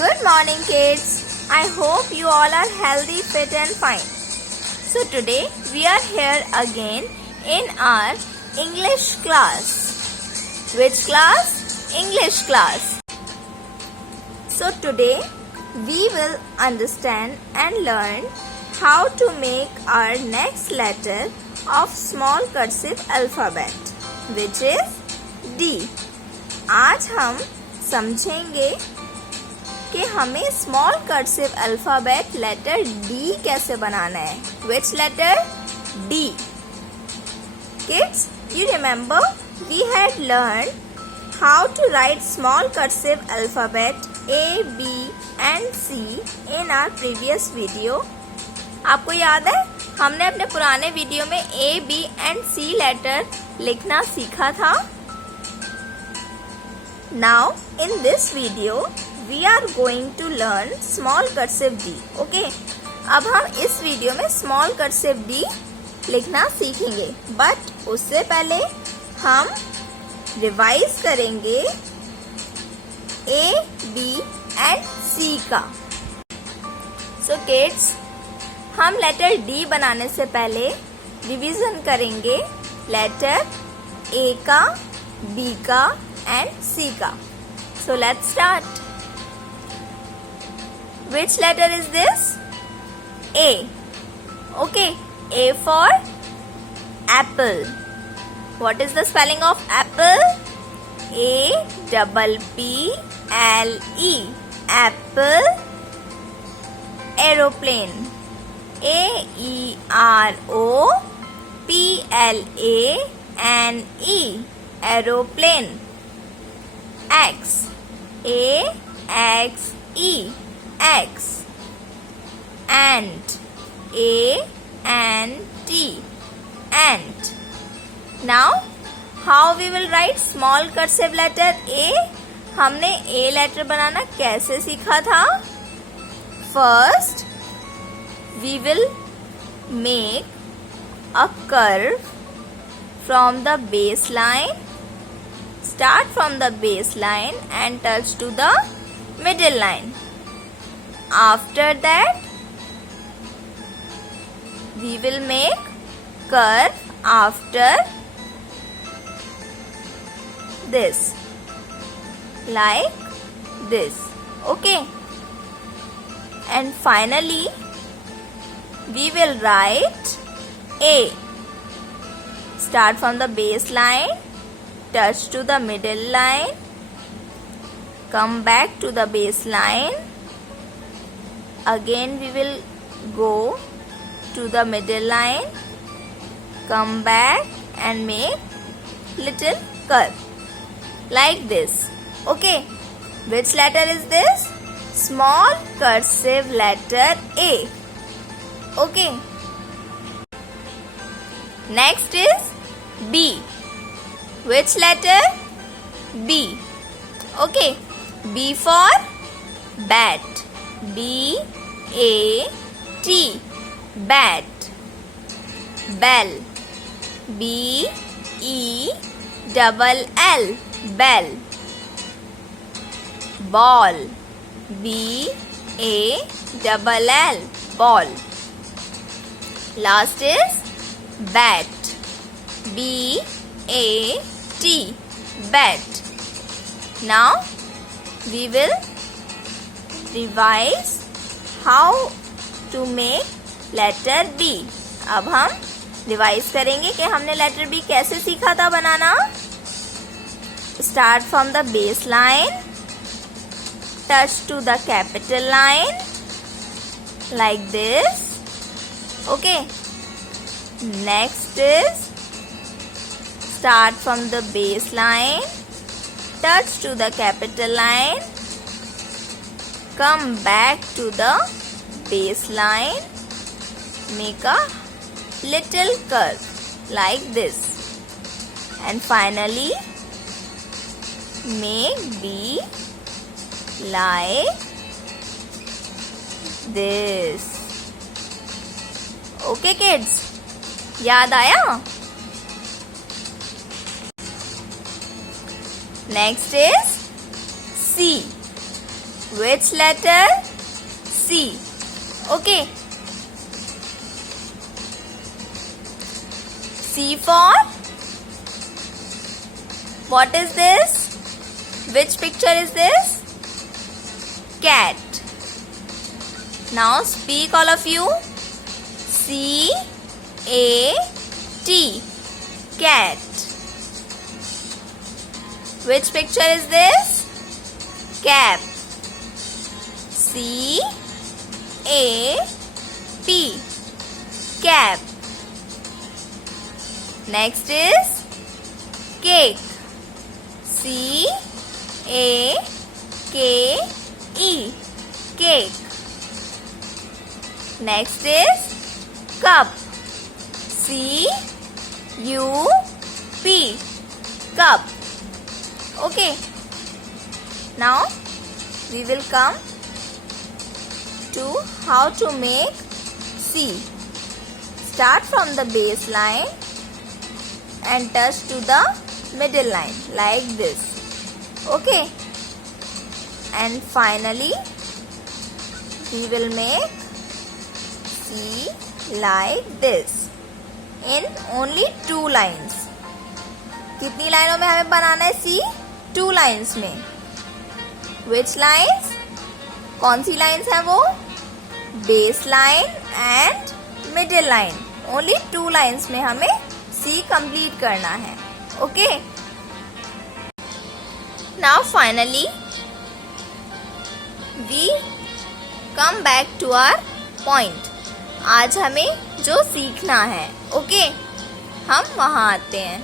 Good morning, kids. I hope you all are healthy, fit and fine. So today we are here again in our English class. Which class? English class. So today we will understand and learn how to make our next letter of small cursive alphabet, which is D. आज हम समझेंगे कि हमें small cursive alphabet letter D कैसे बनाना है. Which letter? D. Kids, you remember we had learn how to write small cursive alphabet A, B and C in our previous video. आपको याद है हमने अपने पुराने वीडियो में A, B and C letter लिखना सीखा था. Now in this video we are going to learn small cursive D. Okay? अब हम इस वीडियो में small cursive D लिखना सीखेंगे. बट उससे पहले हम रिवाइज करेंगे A, B and C का. So kids, हम लेटर D बनाने से पहले रिवीजन करेंगे लेटर A का, B का and C का. So let's start. Which letter is this? A. Okay. A for apple. What is the spelling of apple? A-double-P-L-E. Apple. Aeroplane. A-E-R-O-P-L-A-N-E. Aeroplane. X. A-X-E. X. Ant. A-N-T. Ant. Now, how we will write small cursive letter A? हमने A letter बनाना कैसे सीखा था? First, we will make a curve from the baseline. Start from the baseline and touch to the middle line. After that, we will make curve after this, like this. Okay? And finally, we will write A. Start from the baseline. Touch to the middle line, come back to the baseline, again we will go to the middle line, come back and make little curve like this. Okay, which letter is this? Small cursive letter A. Okay, next is B. Which letter? B. Okay. B for bat. B-A-T. Bat. Bell. B-E-double-L. Bell. Ball. B-A-double-L. Ball. Last is bat. B-A-T. Bat. Now we will revise how to make letter B. अब हम revise करेंगे कि हमने letter B कैसे सीखा था बनाना. Start from the base line, touch to the capital line like this. Okay. Next is start from the base line, touch to the capital line, come back to the base line, make a little curve like this, and finally make B like this. Okay kids, याद आया? Next is C. Which letter? C. Okay. C for? What is this? Which picture is this? Cat. Now speak all of you. C-A-T. Cat. Which picture is this? Cap. C-A-P. Cap. Next is cake. C-A-K-E. Cake. Next is cup. C-U-P. Cup. Okay. Now we will come to how to make C. Start from the base line and touch to the middle line like this. Okay. And finally we will make C like this in only 2 lines. कितनी लाइनों में हमें बनाना है C? 2 lines में. Which lines? कौन सी lines हैं वो? Base line and middle line. Only 2 lines में हमें C कंप्लीट करना है. Okay. Now finally we come back to our point. आज हमें जो सीखना है, ओके, हम वहां आते हैं.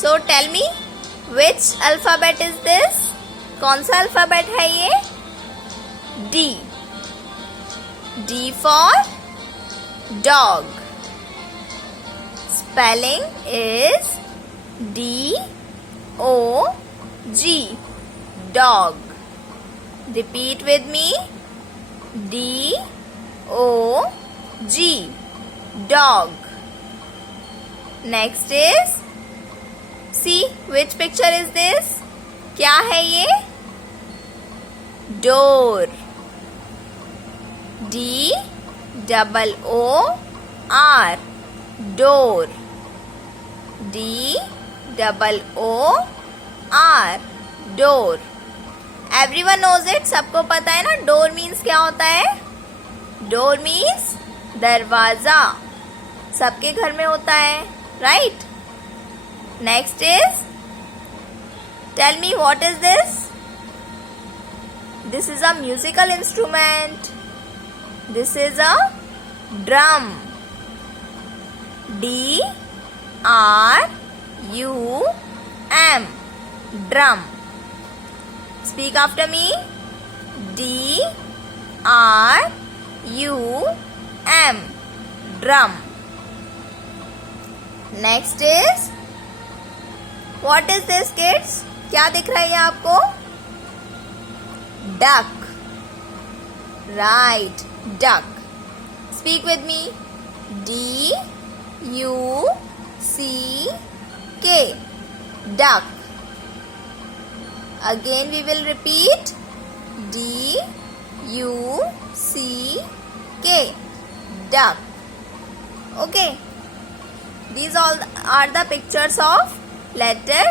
So tell me which alphabet is this? कौन सा अल्फाबेट है ये? D. D for dog. Spelling is D-O-G. Dog. Repeat with me. D-O-G. Dog. Next is see which picture is this? क्या है ये? Door. D-O-O-R. Door. D-O-O-R. Door. Everyone knows it. सबको पता है ना डोर मीन्स क्या होता है? डोर मीन्स दरवाजा. सबके घर में होता है, right? Next is tell me what is this? This is a musical instrument. This is a drum. D-R-U-M. Drum. Speak after me. D-R-U-M. Drum. Next is what is this, kids? क्या दिख रहा है ये आपको? Duck. Right. Duck. Speak with me. D-U-C-K. Duck. Again we will repeat. D-U-C-K. Duck. Okay. These all are the pictures of letter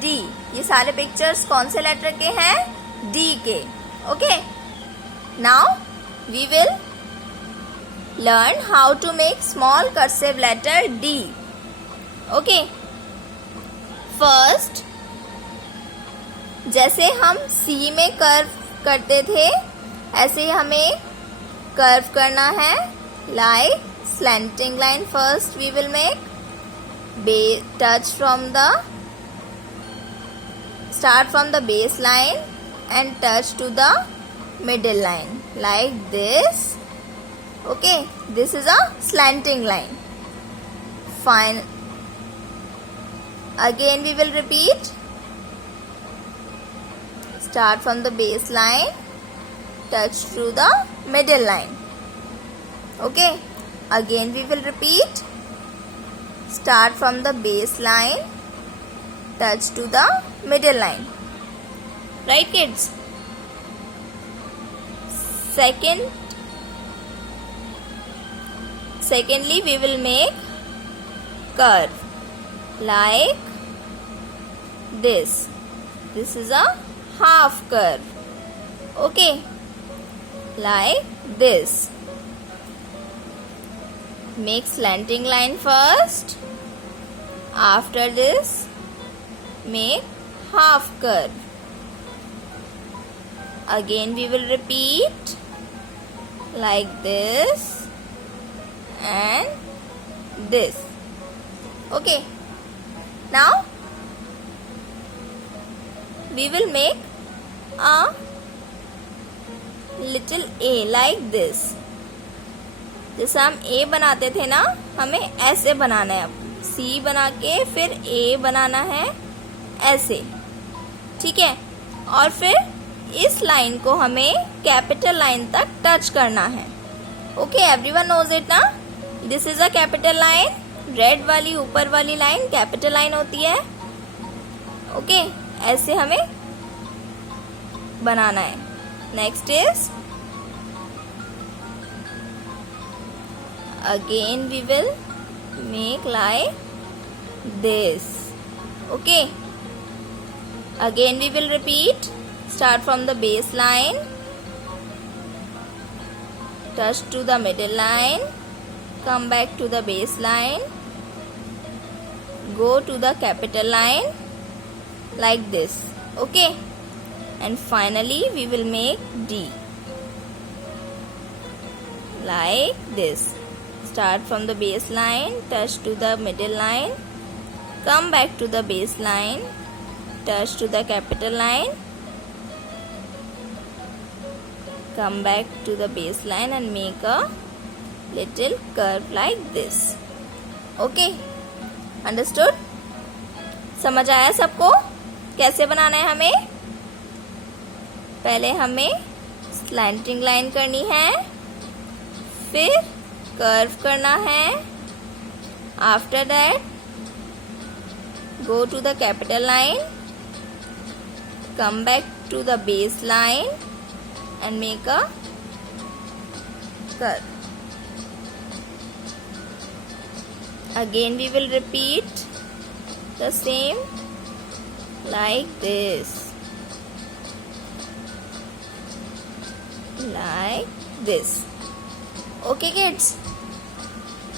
D. ये सारे pictures कौन से letter के हैं? D के. Okay. Now we will learn how to make small cursive letter D. Okay. First, जैसे हम C में कर्व करते थे ऐसे ही हमें कर्व करना है. Like slanting line first we will make. Start from the base line and touch to the middle line like this. Okay, this is a slanting line. Fine. Again we will repeat. Start from the base line, touch to the middle line. Okay, again we will repeat. Start from the base line, touch to the middle line. Right, kids? Secondly, we will make curve like this. This is a half curve. Okay, like this. Make slanting line first. After this, make half curve. Again we will repeat like this and this. Okay, now we will make a little A like this. जैसे हम A बनाते थे ना, हमें ऐसे बनाना है. अब C बना के फिर A बनाना है ऐसे. ठीक है, और फिर इस लाइन को हमें कैपिटल लाइन तक टच करना है. ओके, एवरीवन नोज इट ना. This is a capital line. Red वाली ऊपर वाली लाइन कैपिटल लाइन होती है. ओके, ऐसे हमें बनाना है. Next is again we will make like this. Okay, again we will repeat. Start from the base line, touch to the middle line, come back to the base line, go to the capital line like this. Okay, and finally we will make D like this. Start from the base line, touch to the middle line, come back to the base line, touch to the capital line, come back to the base line and make a little curve like this. Okay, understood? समझ आया सबको कैसे बनाना है हमें? पहले हमें slanting line करनी है, फिर कर्व करना है. After that go to the capital line, come back to the base line and make a curve. Again we will repeat the same like this, like this. Okay kids,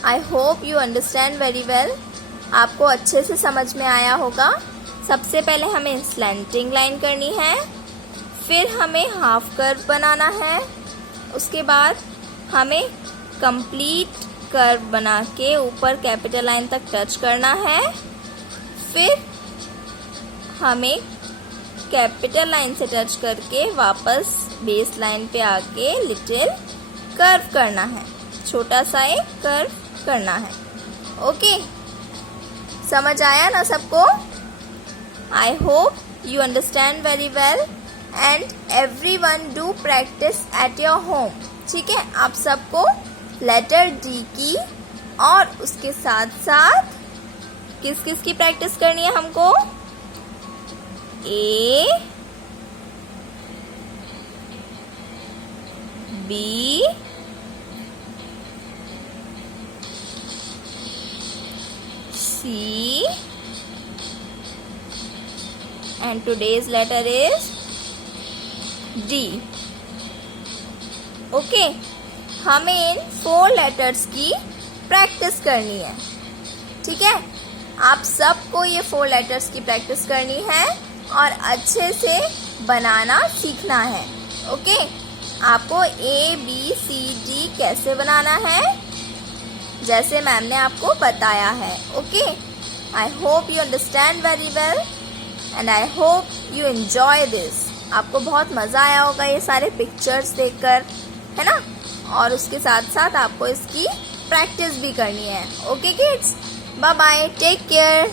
I hope you understand very well. आपको अच्छे से समझ में आया होगा. सबसे पहले हमें स्लैंटिंग लाइन करनी है, फिर हमें हाफ कर्व बनाना है, उसके बाद हमें कंप्लीट कर्व बना के ऊपर कैपिटल लाइन तक टच करना है, फिर हमें कैपिटल लाइन से टच करके वापस बेस लाइन पे आके लिटिल कर्व करना है. छोटा सा एक कर्व करना है. ओके, समझ आया ना सबको? I hope you understand very well and everyone do practice at your home. ठीक है, आप सबको लेटर डी की और उसके साथ साथ किस किस की प्रैक्टिस करनी है हमको? ए, B, C, and today's letter is D. Okay, हमें इन 4 लेटर्स की प्रैक्टिस करनी है. ठीक है, आप सबको ये 4 लेटर्स की प्रैक्टिस करनी है और अच्छे से बनाना सीखना है. ओके, आपको A, B, C, D कैसे बनाना है जैसे मैम ने आपको बताया है. Okay, I hope you understand very well and I hope you enjoy this. आपको बहुत मज़ा आया होगा ये सारे पिक्चर्स देखकर, है ना? और उसके साथ साथ आपको इसकी प्रैक्टिस भी करनी है. Okay kids, bye bye, take care.